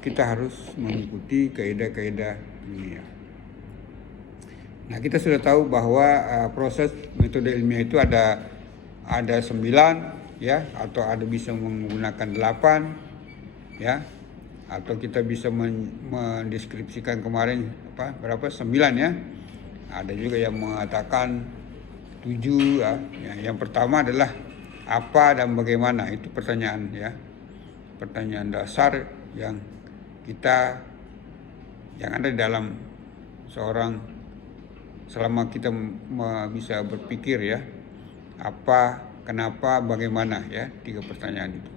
kita harus mengikuti kaidah-kaidah ilmiah. Nah, kita sudah tahu bahwa proses metode ilmiah itu ada 9 ya, atau ada bisa menggunakan 8 ya, atau kita bisa mendeskripsikan kemarin berapa 9 ya. Ada juga yang mengatakan 7 ya. Yang pertama adalah apa dan bagaimana, itu pertanyaan ya. Pertanyaan dasar yang ada di dalam seorang selama kita bisa berpikir ya. Apa, kenapa, bagaimana ya, 3 pertanyaan itu.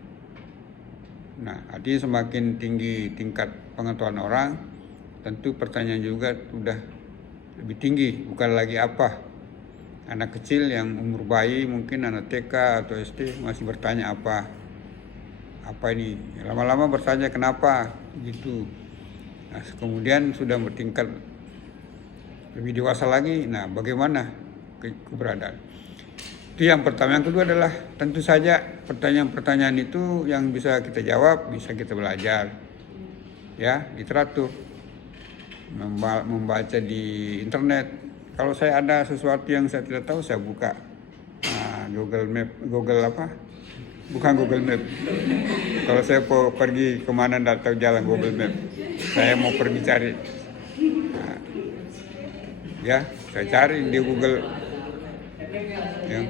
Nah, artinya semakin tinggi tingkat pengetahuan orang, tentu pertanyaan juga sudah lebih tinggi, bukan lagi apa. Anak kecil yang umur bayi, mungkin anak TK atau SD masih bertanya apa ini. Lama-lama bertanya kenapa gitu. Nah, kemudian sudah bertingkat lebih dewasa lagi. Nah, bagaimana keberadaan? Itu yang pertama. Yang kedua adalah tentu saja pertanyaan-pertanyaan itu yang bisa kita jawab, bisa kita belajar. Ya, literatur. Membaca di internet. Kalau saya ada sesuatu yang saya tidak tahu, saya buka Google Map, bukan Google Map. Kalau saya mau pergi kemana tidak tahu jalan, Google Map. Saya mau pergi cari, ya saya cari di Google. Ya.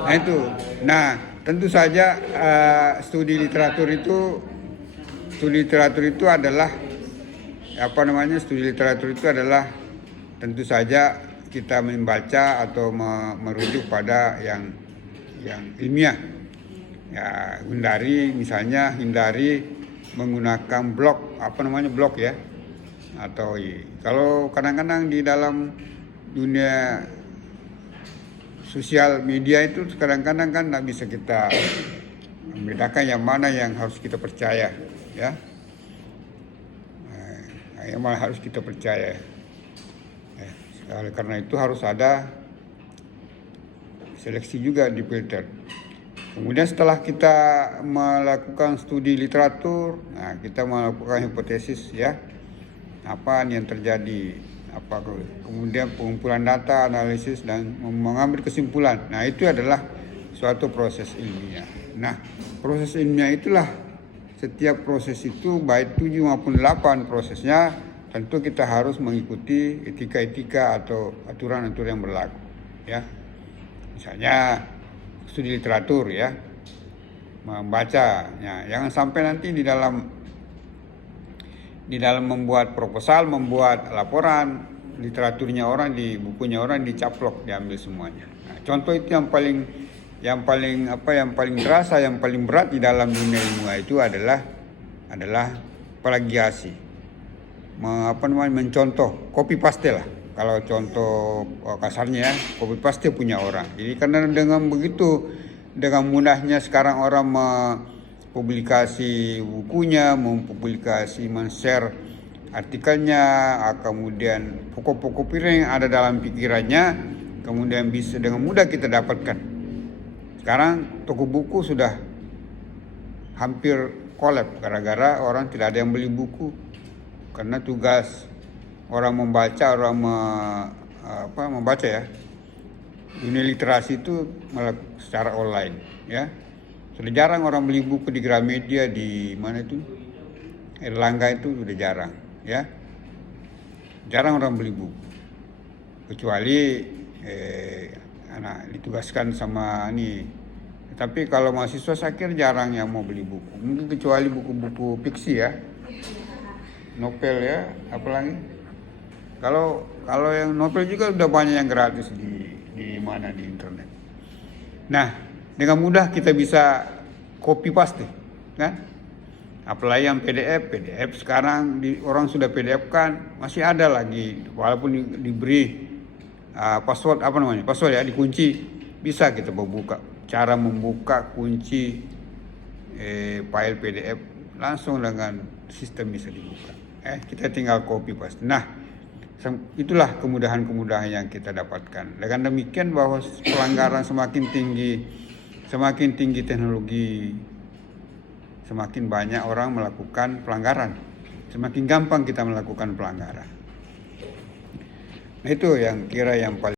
Nah itu. Nah tentu saja studi literatur itu adalah studi literatur itu adalah tentu saja kita membaca atau merujuk pada yang ilmiah. Ya, hindari menggunakan blog ya. Atau kalau kadang-kadang di dalam dunia sosial media itu kadang-kadang kan tidak bisa kita membedakan yang mana yang harus kita percaya ya. Yang mana harus kita percaya. Oleh karena itu harus ada seleksi juga di filter. Kemudian setelah kita melakukan studi literatur, kita melakukan hipotesis ya, apa yang terjadi, kemudian pengumpulan data, analisis dan mengambil kesimpulan. Nah itu adalah suatu proses ilmiah. Nah proses ilmiah itulah, setiap proses itu baik 7 maupun 8 prosesnya, tentu kita harus mengikuti etika-etika atau aturan-aturan yang berlaku ya. Misalnya studi literatur ya, membaca ya, jangan sampai nanti di dalam membuat proposal, membuat laporan, literaturnya orang, di bukunya orang dicaplok, diambil semuanya. Nah, contoh itu yang paling terasa, yang paling berat di dalam dunia ilmiah itu adalah plagiasi. Mencontoh, copy paste lah. Kalau contoh kasarnya ya, copy paste punya orang. Jadi karena dengan begitu, dengan mudahnya sekarang orang mempublikasi bukunya, men-share artikelnya, kemudian pokok-pokok yang ada dalam pikirannya, kemudian bisa dengan mudah kita dapatkan. Sekarang toko buku sudah hampir kolap gara-gara orang tidak ada yang beli buku. Karena tugas orang membaca, membaca ya. Dunia literasi itu secara online ya. Sudah jarang orang beli buku di Gramedia, di mana itu? Erlangga itu sudah jarang ya. Jarang orang beli buku. Kecuali anak ditugaskan sama ini. Tapi kalau mahasiswa saya kira jarang yang mau beli buku. Mungkin kecuali buku-buku fiksi ya. Novel ya, apalagi kalau yang novel juga udah banyak yang gratis di internet. Nah, dengan mudah kita bisa copy paste, kan? Apalagi yang PDF sekarang orang sudah PDF kan, masih ada lagi, walaupun diberi password ya, dikunci, bisa kita buka. Cara membuka kunci file PDF langsung dengan sistem bisa dibuka. Kita tinggal copy paste. Nah, itulah kemudahan-kemudahan yang kita dapatkan. Dengan demikian bahwa pelanggaran semakin tinggi teknologi, semakin banyak orang melakukan pelanggaran, semakin gampang kita melakukan pelanggaran. Nah, itu yang kira yang paling